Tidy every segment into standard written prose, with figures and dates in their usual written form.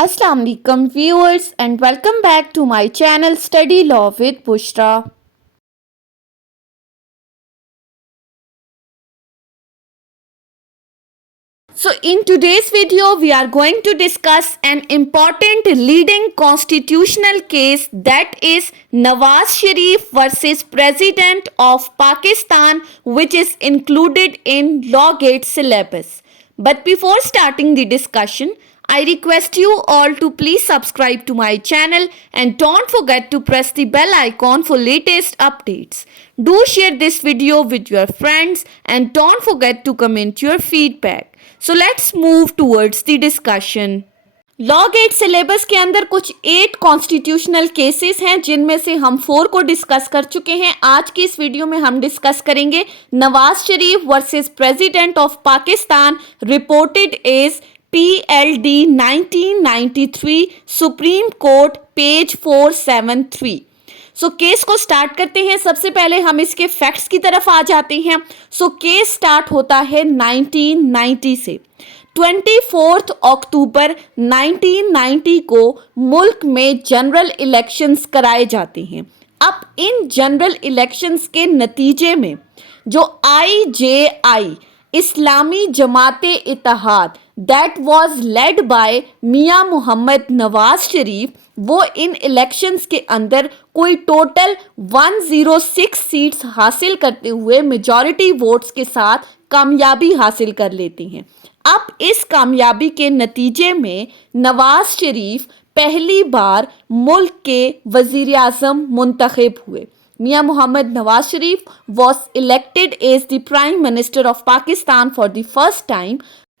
Assalamu alaikum viewers and welcome back to my channel Study Law with Bushra. So in today's video we are going to discuss an important leading constitutional case, that is Nawaz Sharif versus President of Pakistan, which is included in Law Gate syllabus. But before starting the discussion, I request you all to please subscribe to my channel and don't forget to press the bell icon for latest updates. Do share this video with your friends and don't forget to comment your feedback. So let's move towards the discussion. Law gate syllabus के अंदर कुछ 8 constitutional cases हैं जिनमें से हम 4 को discuss कर चुके हैं। आज की इस वीडियो में हम डिस्कस करेंगे Nawaz Sharif versus president of Pakistan reported as PLD 1993 supreme court page 473। Case को स्टार्ट करते हैं। सबसे पहले हम इसके फैक्ट्स की तरफ आ जाते हैं। केस स्टार्ट होता है 1990 से। 24 अक्टूबर 1990 को मुल्क में जनरल इलेक्शंस कराए जाते हैं। अब इन जनरल इलेक्शंस के नतीजे में जो IJI Islami Jamaate Ittehad that was led by मियां मोहम्मद नवाज शरीफ, वो इन इलेक्शंस के अंदर कोई टोटल 106 सीट्स हासिल करते हुए मेजॉरिटी वोट्स के साथ कामयाबी हासिल कर लेते हैं। अब इस कामयाबी के नतीजे में नवाज शरीफ पहली बार मुल्क के वजीर आज़म मुंतखब हुए। Mia Mohammad Nawaz Sharif was elected as the Prime Minister of Pakistan for the first time.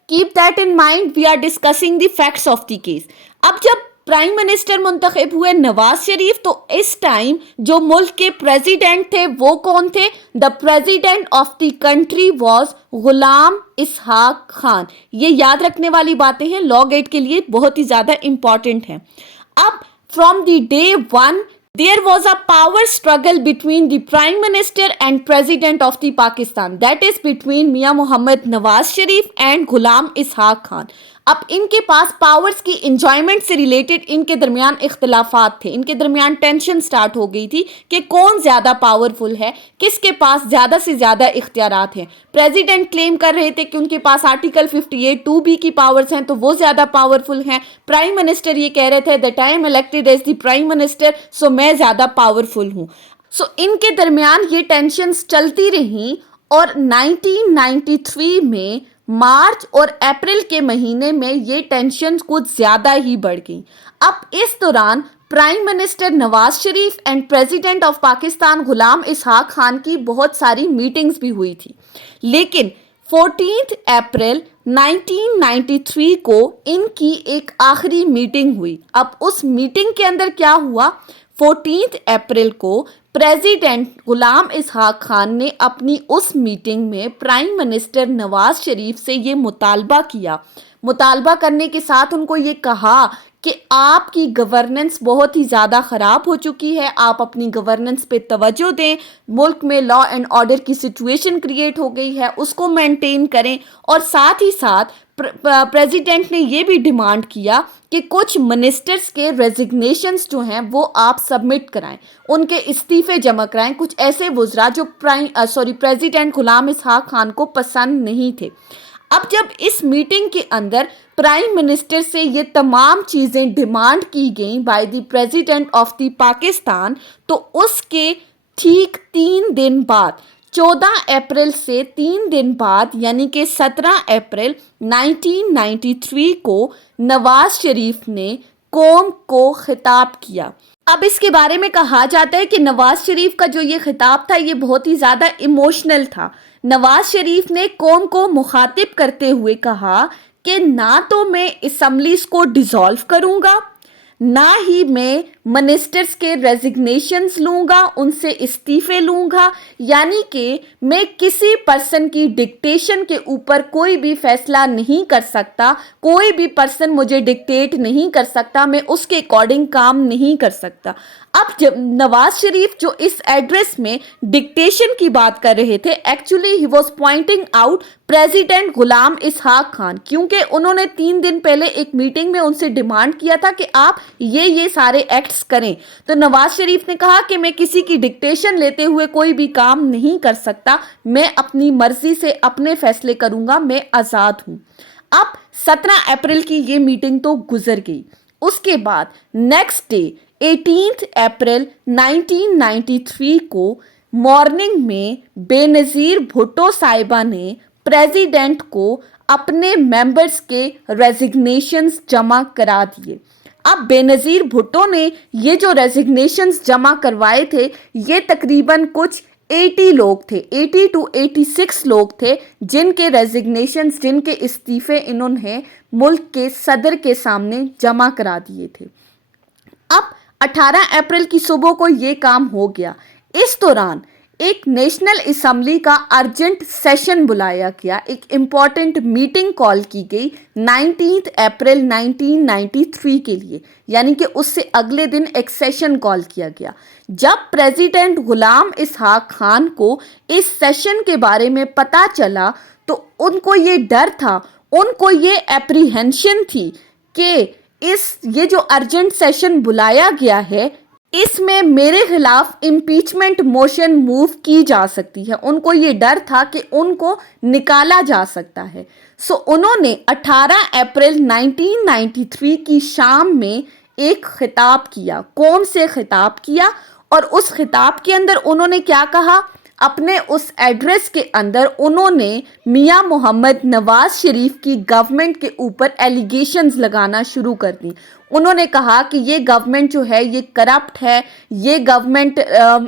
Keep that in mind, we are discussing the facts of the case. अब जब प्राइम मिनिस्टर मुंतखब हुए नवाज शरीफ, तो इस टाइम जो मुल्क के president थे वो कौन थे? The president of the country was Ghulam Ishaq Khan. ये याद रखने वाली बातें हैं, लॉ गेट के लिए बहुत ही ज़्यादा इंपॉर्टेंट हैं। अब from the day one there was a power struggle between the Prime Minister and President of the Pakistan, that is between Mia Mohammad Nawaz Sharif and Ghulam Ishaq Khan. अब इनके पास powers की enjoyment से related इनके दरमियान इख्तलाफात थे, इनके दरमियान tension start हो गई थी कि कौन ज़्यादा पावरफुल है, किसके पास ज़्यादा से ज़्यादा इख्तियारात हैं। प्रेसिडेंट क्लेम कर रहे थे कि उनके पास आर्टिकल 58(2)B की पावर्स हैं तो वो ज़्यादा पावरफुल हैं। प्राइम मिनिस्टर ये कह रहे थे that I am elected as the prime minister, so मैं ज़्यादा पावरफुल हूँ। इनके दरमियान ये टेंशन्स चलती रहीं और 1993 में मार्च और अप्रैल के महीने में ये टेंशन कुछ ज़्यादा ही बढ़ गई। अब इस दौरान prime minister Nawaz Sharif and president of Pakistan Ghulam Ishaq Khan की बहुत सारी मीटिंग्स भी हुई थी, लेकिन 14 अप्रैल 1993 को इनकी एक आखिरी मीटिंग हुई। अब उस मीटिंग के अंदर क्या हुआ? 14 अप्रैल को प्रेसिडेंट गुलाम इसहाक खान ने अपनी उस मीटिंग में प्राइम मिनिस्टर नवाज शरीफ से ये मुतालबा किया। मुतालबा करने के साथ उनको ये कहा कि आपकी गवर्नेंस बहुत ही ज़्यादा ख़राब हो चुकी है, आप अपनी गवर्नेंस पे तवज्जो दें, मुल्क में लॉ एंड ऑर्डर की सिचुएशन क्रिएट हो गई है उसको मेंटेन करें। और साथ ही साथ प्रेसिडेंट ने ये भी डिमांड किया कि कुछ मिनिस्टर्स के रेजिग्नेशंस जो हैं वो आप सबमिट कराएं, उनके इस्तीफ़े जमा कराएं। कुछ ऐसे वज़रा जो प्रेसिडेंट गुलाम इसहाक खान को पसंद नहीं थे। अब जब इस मीटिंग के अंदर प्राइम मिनिस्टर से ये तमाम चीज़ें डिमांड की गई bye the president of the Pakistan, तो उसके ठीक 3 दिन बाद 14 अप्रैल से 3 दिन बाद यानी कि 17 अप्रैल 1993 को नवाज शरीफ ने कौम को खिताब किया। अब इसके बारे में कहा जाता है कि नवाज शरीफ का जो ये खिताब था ये बहुत ही ज़्यादा इमोशनल था। नवाज शरीफ ने कौम को मुखातिब करते हुए कहा कि ना तो मैं असम्बलीज को डिसॉल्व करूँगा, ना ही मैं मिनिस्टर्स के रेजिग्नेशंस लूँगा, उनसे इस्तीफे लूँगा, यानी कि मैं किसी पर्सन की डिक्टेशन के ऊपर कोई भी फैसला नहीं कर सकता, कोई भी पर्सन मुझे डिक्टेट नहीं कर सकता, मैं उसके अकॉर्डिंग काम नहीं कर सकता। अब जब नवाज शरीफ जो इस एड्रेस में डिक्टेशन की बात कर रहे थे, actually he was pointing out president Ghulam Ishaq Khan, क्योंकि उन्होंने 3 दिन पहले एक मीटिंग में उनसे डिमांड किया था कि आप ये सारे एक्ट्स करें। तो नवाज शरीफ ने कहा कि मैं किसी की डिक्टेशन लेते हुए कोई भी काम नहीं कर सकता, मैं अपनी मर्जी से अपने फैसले करूंगा, मैं आज़ाद हूं। अब 17 अप्रैल की ये मीटिंग तो गुजर गई। उसके बाद नेक्स्ट डे 18 अप्रैल 1993 को मॉर्निंग में बेनज़ीर भुट्टो साहिबा ने प्रेसिडेंट को अपने मेंबर्स के रेजिग्नेशंस जमा करा दिए। अब बेनज़ीर भुट्टो ने ये जो रेजिग्नेशंस जमा करवाए थे, ये तकरीबन कुछ 80 लोग थे, 80 to 86 लोग थे जिनके रेजिग्नेशंस, जिनके इस्तीफे इन्होंने मुल्क के सदर के सामने जमा करा दिए थे। अब 18 अप्रैल की सुबह को ये काम हो गया। इस दौरान एक नेशनल असेंबली का अर्जेंट सेशन बुलाया गया, एक इम्पॉर्टेंट मीटिंग कॉल की गई 19 अप्रैल 1993 के लिए, यानी कि उससे अगले दिन एक सेशन कॉल किया गया। जब प्रेसिडेंट गुलाम इसहाक खान को इस सेशन के बारे में पता चला तो उनको ये डर था, उनको ये एप्रीहेंशन थी कि ये जो अर्जेंट सेशन बुलाया गया है, इसमें मेरे खिलाफ इम्पीचमेंट मोशन मूव की जा सकती है। उनको ये डर था कि उनको निकाला जा सकता है। सो उन्होंने 18 अप्रैल 1993 की शाम में एक खिताब किया। कौन से खिताब किया और उस खिताब के अंदर उन्होंने क्या कहा? अपने उस एड्रेस के अंदर उन्होंने मियां मोहम्मद नवाज शरीफ की गवर्नमेंट के ऊपर एलिगेशंस लगाना शुरू कर दी। उन्होंने कहा कि ये गवर्नमेंट जो है ये करप्ट है, ये गवर्नमेंट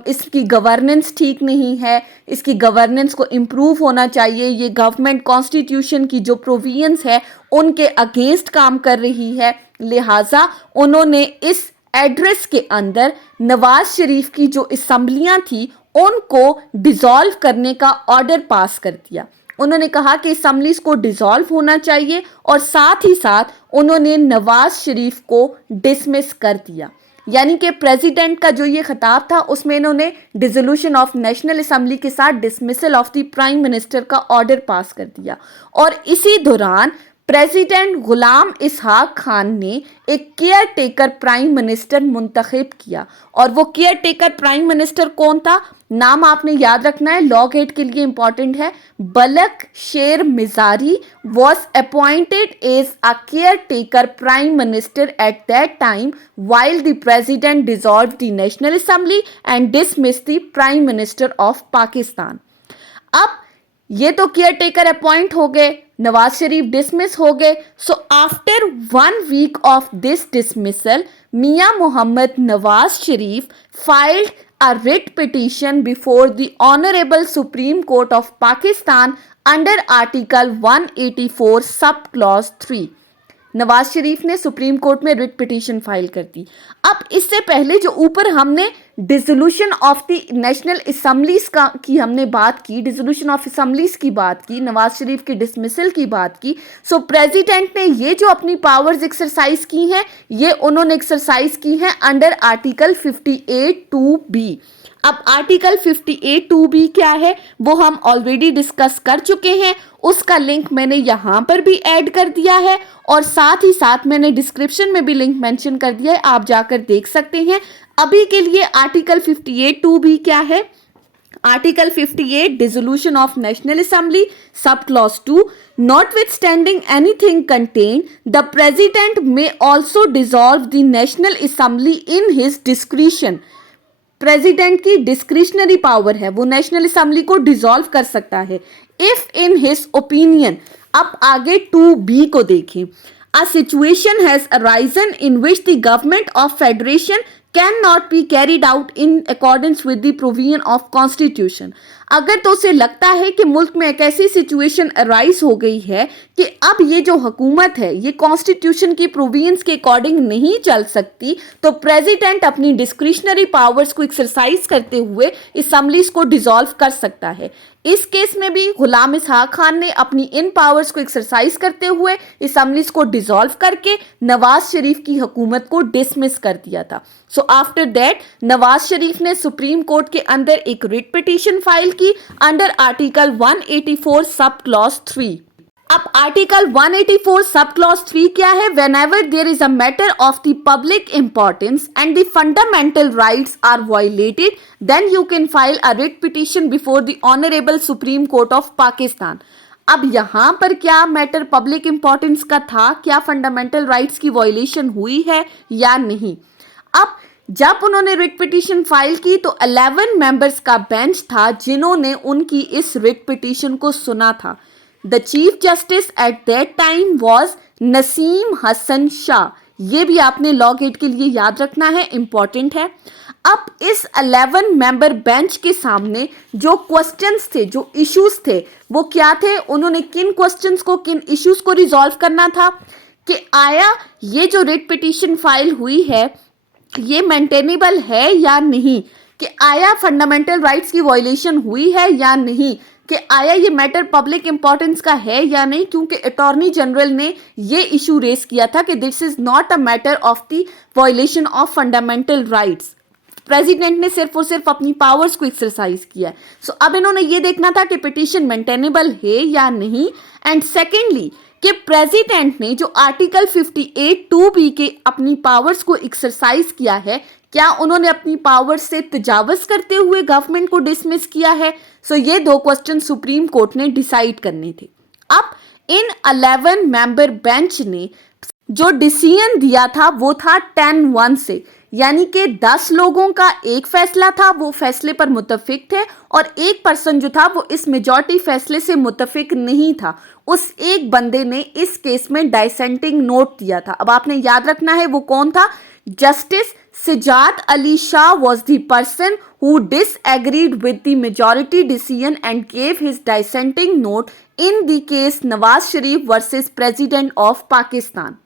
इसकी गवर्नेंस ठीक नहीं है, इसकी गवर्नेंस को इम्प्रूव होना चाहिए, ये गवर्नमेंट कॉन्स्टिट्यूशन की जो प्रोविजंस है उनके अगेंस्ट काम कर रही है। लिहाजा उन्होंने इस एड्रेस के अंदर नवाज शरीफ की जो असम्बलियाँ थी उनको डिसॉल्व करने का ऑर्डर पास कर दिया। उन्होंने कहा कि असम्बलीज को डिसॉल्व होना चाहिए और साथ ही साथ उन्होंने नवाज शरीफ को डिसमिस कर दिया। यानी कि प्रेसिडेंट का जो ये खिताब था उसमें इन्होंने डिसोल्यूशन ऑफ नेशनल असेंबली के साथ dismissal of the prime minister का ऑर्डर पास कर दिया। और इसी दौरान प्रेसिडेंट गुलाम इसहाक खान ने एक केयर टेकर प्राइम मिनिस्टर मुंतखब किया। और वो केयर टेकर प्राइम मिनिस्टर कौन था? नाम आपने याद रखना है, लॉ गेट के लिए इंपॉर्टेंट है। Balakh Sher Mazari was appointed as a caretaker prime minister at that time while the president dissolved the national assembly and dismissed the prime minister of Pakistan। अब ये तो केयर टेकर अपॉइंट हो गए, Nawaz Sharif dismiss हो गए। So after 1 week of this dismissal Mian Mohammad Nawaz Sharif filed a writ petition before the Honorable Supreme Court of Pakistan under Article 184 sub clause 3। Nawaz Sharif ने supreme court में writ petition file कर दी। अब इससे पहले जो ऊपर हमने dissolution of the national assemblies की हमने बात की, डिसोल्यूशन ऑफ असेंबलीज की बात की, नवाज शरीफ की डिसमिसल की बात की। सो प्रेसिडेंट ने ये जो अपनी पावर्स एक्सरसाइज की हैं ये उन्होंने एक्सरसाइज की हैं अंडर आर्टिकल 58(2)(b। अब आर्टिकल 58(2)(b क्या है वो हम ऑलरेडी डिस्कस कर चुके हैं, उसका लिंक मैंने यहाँ पर भी ऐड कर दिया है और साथ ही साथ मैंने डिस्क्रिप्शन में भी लिंक मेंशन कर दिया है, आप जाकर देख सकते हैं। अभी के लिए आर्टिकल 58(2)(b क्या है? Article 58 dissolution of national assembly sub clause 2 notwithstanding anything contained the president may also dissolve the national assembly in his discretion। President की डिस्क्रिशनरी पावर है, वो नेशनल असेंबली को डिसॉल्व कर सकता है इफ इन हिज ओपिनियन। अब आगे 2B को देखें। A situation has arisen in which the government of federation can not be carried out in accordance with the provision of constitution. अगर तो उसे लगता है कि मुल्क में एक ऐसी सिचुएशन अराइज हो गई है कि अब ये जो हुकूमत है ये कॉन्स्टिट्यूशन की प्रोविजंस के अकॉर्डिंग नहीं चल सकती, तो प्रेसिडेंट अपनी डिस्क्रिशनरी पावर्स को एक्सरसाइज करते हुए असम्बलीज को डिसॉल्व कर सकता है। इस केस में भी गुलाम इसहाक खान ने अपनी इन पावर्स को एक्सरसाइज करते हुए असम्बलीज को डिसॉल्व करके नवाज शरीफ की हुकूमत को डिसमिस कर दिया था। So after that Nawaz Sharif ने सुप्रीम कोर्ट के अंदर एक रिट पिटीशन फाइल की अंडर आर्टिकल 184 सब क्लॉज 3। अब आर्टिकल 184 सब क्लॉज 3 क्या है? whenever there is a matter of the public importance and the fundamental rights are violated, then you can file a writ petition before the honorable Supreme Court of Pakistan। अब यहाँ पर क्या matter public importance का था, क्या fundamental rights की violation हुई है या नहीं? अब जब उन्होंने रिट पिटीशन फाइल की तो 11 मेंबर्स का बेंच था जिन्होंने उनकी इस रिट पिटीशन को सुना था। The chief justice at that time was Naseem Hasan Shah. ये भी आपने लॉ गेट के लिए याद रखना है, इंपॉर्टेंट है। अब इस 11 मेंबर बेंच के सामने जो क्वेश्चंस थे, जो इश्यूज थे, वो क्या थे? उन्होंने किन क्वेश्चंस को, किन इश्यूज को रिजॉल्व करना था कि आया ये जो रिट पिटीशन फाइल हुई है ये मेंटेनेबल है या नहीं, कि आया फंडामेंटल राइट्स की वायलेशन हुई है या नहीं, कि आया ये मैटर पब्लिक इंपॉर्टेंस का है या नहीं, क्योंकि अटॉर्नी जनरल ने ये इशू रेस किया था कि this is not a matter of the violation of fundamental rights. President ने सिर्फ और सिर्फ अपनी पावर्स को एक्सरसाइज किया है। सो अब इन्होंने ये देखना था कि पिटीशन मेंटेनेबल है या नहीं। एंड सेकेंडली कि प्रेसिडेंट ने जो आर्टिकल 58(2)(b) के अपनी पावर्स को एक्सरसाइज किया है, क्या उन्होंने अपनी पावर्स से तजावज करते हुए गवर्नमेंट को डिसमिस किया है? सो ये दो क्वेश्चन सुप्रीम कोर्ट ने डिसाइड करने थे। अब इन 11 मेंबर बेंच ने जो डिसीजन दिया था वो था 10-1 से, यानी कि 10 लोगों का एक फैसला था, वो फैसले पर मुत्तफिक थे, और एक पर्सन जो था वो इस मेजॉरिटी फैसले से मुत्तफिक नहीं था। उस एक बंदे ने इस केस में डाइसेंटिंग नोट दिया था। अब आपने याद रखना है वो कौन था? Justice Sajjad Ali Shah was the person who disagreed with the majority decision and gave his dissenting note in the case Nawaz Sharif versus president of Pakistan.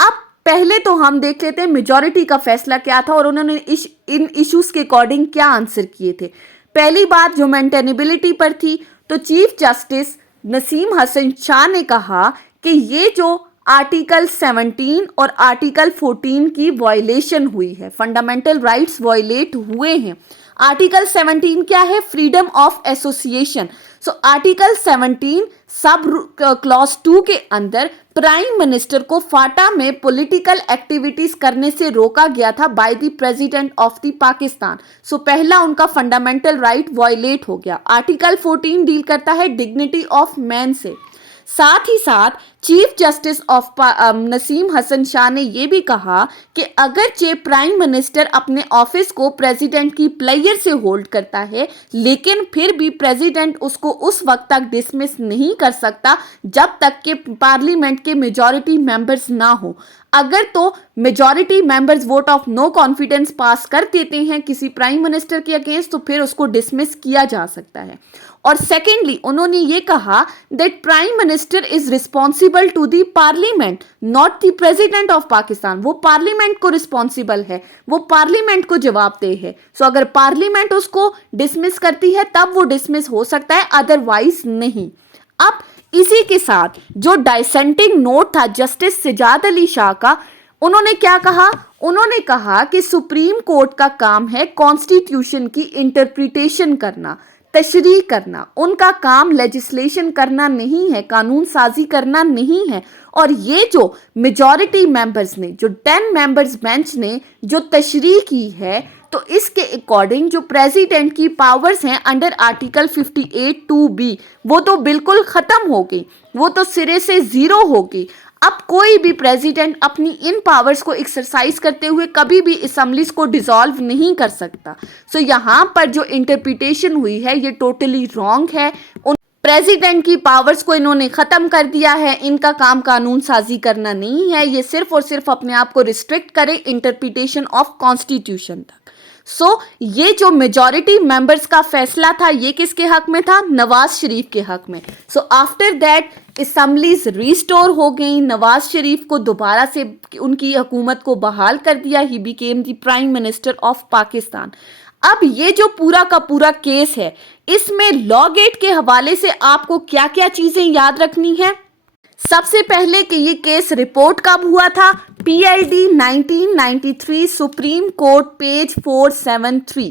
अब पहले तो हम देख लेते हैं मेजॉरिटी का फैसला क्या था और उन्होंने इन इश्यूज के अकॉर्डिंग क्या आंसर किए थे। पहली बात जो मेंटेनेबिलिटी पर थी, तो चीफ जस्टिस नसीम हसन शाह ने कहा कि ये जो आर्टिकल 17 और आर्टिकल 14 की वायलेशन हुई है, फंडामेंटल राइट्स वायलेट हुए हैं। आर्टिकल 17 क्या है? Freedom of association. So article 17 sub clause 2 के अंदर प्राइम मिनिस्टर को फाटा में पॉलिटिकल एक्टिविटीज करने से रोका गया था by the president of the Pakistan. So पहला उनका फंडामेंटल राइट वायलेट हो गया। आर्टिकल 14 डील करता है डिग्निटी ऑफ मैन से। साथ ही साथ chief justice of Naseem Hasan Shah ने यह भी कहा कि अगर प्राइम मिनिस्टर अपने ऑफिस को प्रेसिडेंट की प्लेयर से होल्ड करता है, लेकिन फिर भी प्रेसिडेंट उसको उस वक्त तक डिसमिस नहीं कर सकता जब तक कि पार्लियामेंट के मेजॉरिटी मेंबर्स ना हो। अगर तो majority members vote of no confidence pass कर देते हैं किसी प्राइम मिनिस्टर के अगेंस्ट, तो फिर उसको डिसमिस किया जा सकता है। और सेकेंडली उन्होंने ये कहा that prime minister is responsible to the parliament, not the president of Pakistan. वो पार्लियामेंट को रिस्पॉन्सिबल है, वो पार्लियामेंट को जवाबदेह है। सो अगर पार्लियामेंट उसको डिसमिस करती है तब वो डिसमिस हो सकता है, अदरवाइज नहीं। अब इसी के साथ जो डाइसेंटिंग नोट था जस्टिस सिजात अली शाह का, उन्होंने क्या कहा? उन्होंने कहा कि सुप्रीम कोर्ट का काम है कॉन्स्टिट्यूशन की इंटरप्रिटेशन करना, तशरीह करना। उनका काम लेजिस्लेशन करना नहीं है, कानून साजी करना नहीं है। और ये जो मेजॉरिटी मेंबर्स ने, जो 10 मेंबर्स बेंच ने जो तशरीह की है, तो इसके अकॉर्डिंग जो प्रेसिडेंट की पावर्स हैं अंडर आर्टिकल 58(2)(b) वो तो बिल्कुल ख़त्म हो गई, वो तो सिरे से ज़ीरो हो गई। अब कोई भी प्रेसिडेंट अपनी इन पावर्स को एक्सरसाइज करते हुए कभी भी असम्बलीज को डिसॉल्व नहीं कर सकता। सो यहाँ पर जो इंटरप्रिटेशन हुई है ये टोटली रॉन्ग है। प्रेसिडेंट की पावर्स को इन्होंने खत्म कर दिया है। इनका काम कानून साजी करना नहीं है, ये सिर्फ और सिर्फ अपने आप को रिस्ट्रिक्ट करें इंटरप्रिटेशन ऑफ कॉन्स्टिट्यूशन तक। ये जो मेजॉरिटी मेंबर्स का फैसला था ये किसके हक में था? नवाज शरीफ के हक में। आफ्टर दैट असेंबलीज रिस्टोर हो गई, नवाज शरीफ को दोबारा से उनकी हुकूमत को बहाल कर दिया। He became the prime minister of Pakistan. अब ये जो पूरा का पूरा केस है, इसमें लॉ गेट के हवाले से आपको क्या क्या चीजें याद रखनी है? सबसे पहले कि ये केस रिपोर्ट कब हुआ था? PID 1993 supreme court page 473।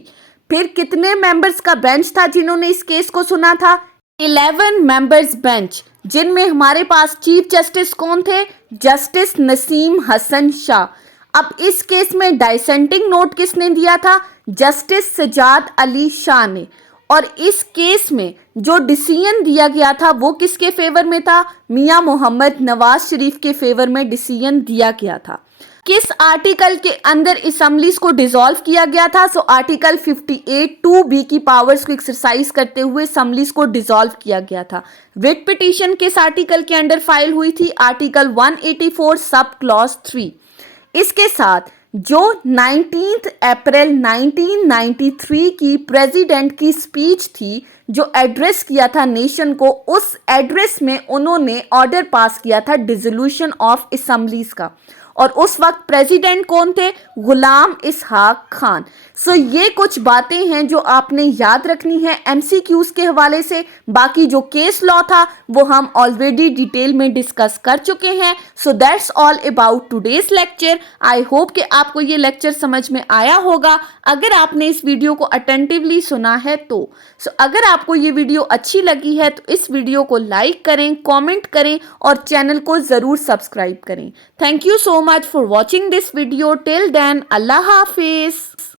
फिर कितने मेंबर्स का बेंच था जिन्होंने इस केस को सुना था? 11 मेंबर्स बेंच, जिनमें हमारे पास चीफ जस्टिस कौन थे? जस्टिस नसीम हसन शाह। अब इस केस में डाइसेंटिंग नोट किसने दिया था? जस्टिस सजाद अली शाह ने। और इस केस में जो डिसीजन दिया गया था वो किसके फेवर में था? मियां मोहम्मद नवाज शरीफ के फेवर में डिसीजन दिया गया था। किस आर्टिकल के अंदर असेंबलीज को डिसॉल्व किया गया था? आर्टिकल 58(2)(b) की पावर्स को एक्सरसाइज करते हुए असेंबलीज को डिसॉल्व किया गया था। रिट पिटीशन किस आर्टिकल के अंडर फाइल हुई थी? Article 184 sub clause 3। इसके साथ जो 19 अप्रैल 1993 की प्रेसिडेंट की स्पीच थी, जो एड्रेस किया था नेशन को, उस एड्रेस में उन्होंने ऑर्डर पास किया था डिसोल्यूशन ऑफ असेंबलीज का। और उस वक्त प्रेसिडेंट कौन थे? गुलाम इसहाक खान। ये कुछ बातें हैं जो आपने याद रखनी है MCQs के हवाले से। बाकी जो केस लॉ था वो हम ऑलरेडी डिटेल में डिस्कस कर चुके हैं। That's all about today's lecture. I hope कि आपको ये लेक्चर समझ में आया होगा अगर आपने इस वीडियो को अटेंटिवली सुना है तो। अगर आपको ये वीडियो अच्छी लगी है तो इस वीडियो को लाइक करें, कमेंट करें और चैनल को ज़रूर सब्सक्राइब करें। Thank you so much for watching this video. Till then, Allah Hafiz.